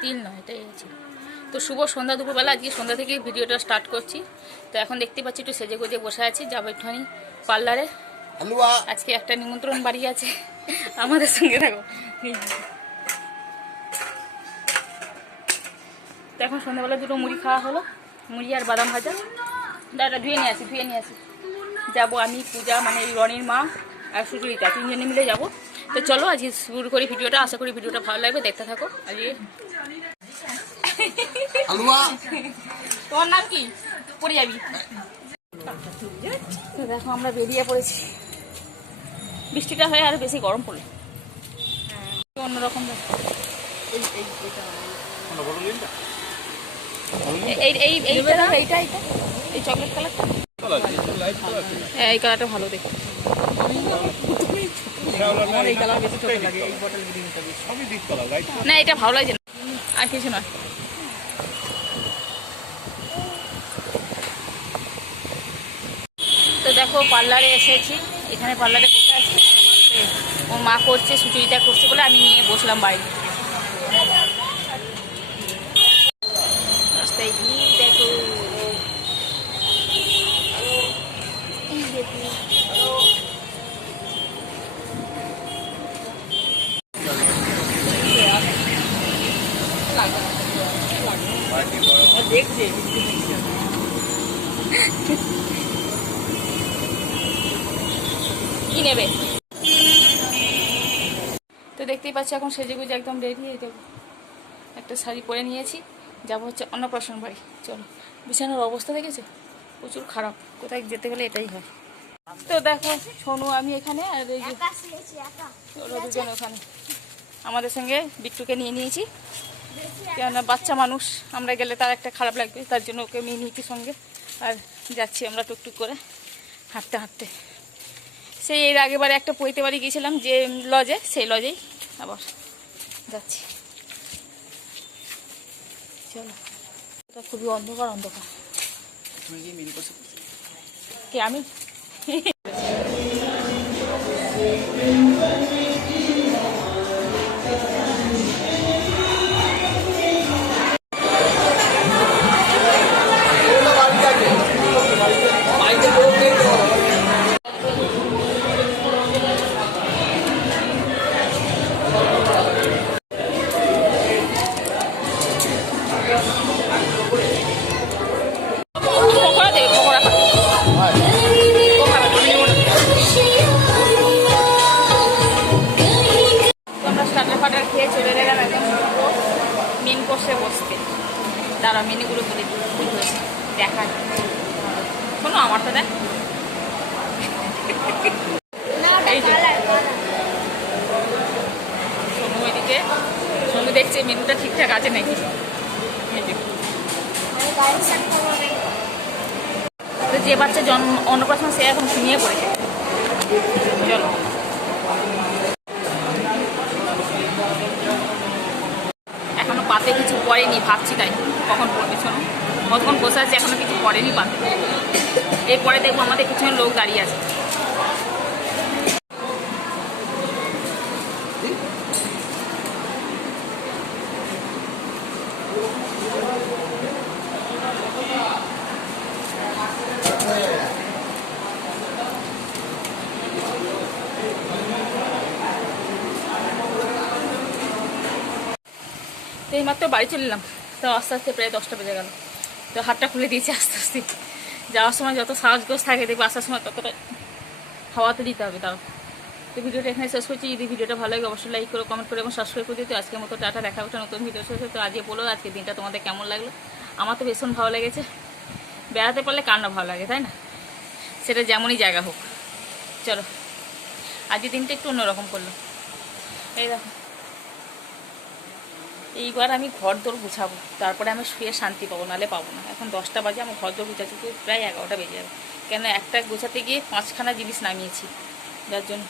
তিল নয়, এটাই আছে। তো শুভ সন্ধ্যা, দুপুরবেলা আজকে সন্ধ্যা থেকে ভিডিওটা স্টার্ট করছি। তো এখন দেখতে পাচ্ছি একটু সেজে গুজে বসে আছি, যাবো একটুখানি পার্লারে। আজকে একটা নিমন্ত্রণ বাড়ি আছে, আমাদের সঙ্গে থাকো। তো এখন সন্ধ্যাবেলা দুটো মুড়ি খাওয়া হলো, মুড়ি আর বাদাম ভাজা। দাদা ধুয়ে নিয়ে আসি যাবো আমি, পূজা মানে রনির মা আর সুচরিতা, তিনজনে মিলে যাবো। তো চলো আজকে শুরু করি ভিডিওটা, আশা করি ভিডিওটা ভালো লাগবে, দেখতে থাকো। আজকে তোমার নাম কি? পড়ে যাবি। তো দেখো আমরা বেরিয়ে পড়েছি, বৃষ্টিটা হয়ে আর বেশি গরম পড়লো, অন্যরকম। এই চকলেট কালারটা, এই কালারটা ভালো দেখো। না এটা ভালো লাগছে না, আর কিছু না। তো দেখো পার্লারে এসেছি, এখানে পার্লারে বসে আছি। ও মা করছে, সুচরিতা করছে বলে আমি নিয়ে বসলাম বাইরে। রাস্তায় ভিড় দেখো, দেখছে কি নেবে। তো দেখতেই পাচ্ছি এখন সেজেগুজে একদম রেডি হয়ে যাবো। একটা শাড়ি পরে নিয়েছি, যাবো হচ্ছে অন্নপ্রাশন বাড়ি। চলো, বিছানার অবস্থা দেখেছো, প্রচুর খারাপ, কোথায় যেতে গেলে এটাই হয়। তো দেখো সোনু আমি এখানে, আর এই যে ওরা দুজন ওখানে। আমাদের সঙ্গে বিট্টুকে নিয়ে নিয়েছি, কেননা বাচ্চা মানুষ, আমরা গেলে তার একটা খারাপ লাগবে, তার জন্য ওকে নিয়ে নিয়েছি সঙ্গে। আর যাচ্ছি আমরা টুকটুক করে হাঁটতে হাঁটতে। সেই এর আগেবারে একটা পৈতে বাড়ি গিয়েছিলাম যে লজে, সেই লজেই আবার যাচ্ছি। চলো, এটা খুবই অন্ধকার অন্ধকার। কে আমি? খেয়ে চলে গেলাম একদম মেন কোর্সে বসতে। তারা মেনুগুলো বলে ভুল হয়েছে দেখা, শোনো আমার তো দেখ। সোনু এদিকে, সোনু দেখছে মেনুটা ঠিকঠাক আছে নাকি। যে বাচ্চা অন্নপ্রাশন সে এখন শুনিয়ে পড়েছে। চলো, এখনো পাতে কিছু পড়েনি, ভাবছি তাই কখন পড়বে। শোনো, কতক্ষণ বসে আছে, এখনো কিছু পড়েনি পাতে। এরপরে দেখবো আমাদের পিছনে লোক দাঁড়িয়ে আছে। তো এইমাত্র বাড়ি চলে এলাম, তো আস্তে আস্তে প্রায় 10টা বেজে গেল। তো হাতটা খুলে দিয়েছি আস্তে আস্তে। যাওয়ার সময় যত সাজগোজ থাকে দেখবো, আসার সময় ততটা হাওয়াতে দিতে হবে। তাও তো ভিডিওটা এখানে শেষ করছি। যদি ভিডিওটা ভালো লাগে অবশ্যই লাইক করো, কমেন্ট করে এবং সাবস্ক্রাইব করে দিতে। আজকের মতো টাটা, দেখা হচ্ছে নতুন ভিডিও শেষে। তো আজকে বলো আজকে দিনটা তোমাদের কেমন লাগলো। আমার তো ভীষণ ভালো লেগেছে, বেড়াতে পারলে কার না ভালো লাগে, তাই না? সেটা যেমনই জায়গা হোক। চলো, আজকের দিনটা একটু অন্যরকম করলো। এই দেখো, এইবার আমি ঘর দোর গুছাবো, তারপরে আমি শুয়ে শান্তি পাবো, নাহলে পাবো না। এখন 10টা বাজে, আমার ঘর দোর গুছাচ্ছি তো প্রায় 11টা বেজে যাবে, কেন একটা গোছাতে গিয়ে 5খানা জিনিস নামিয়েছি, যার জন্য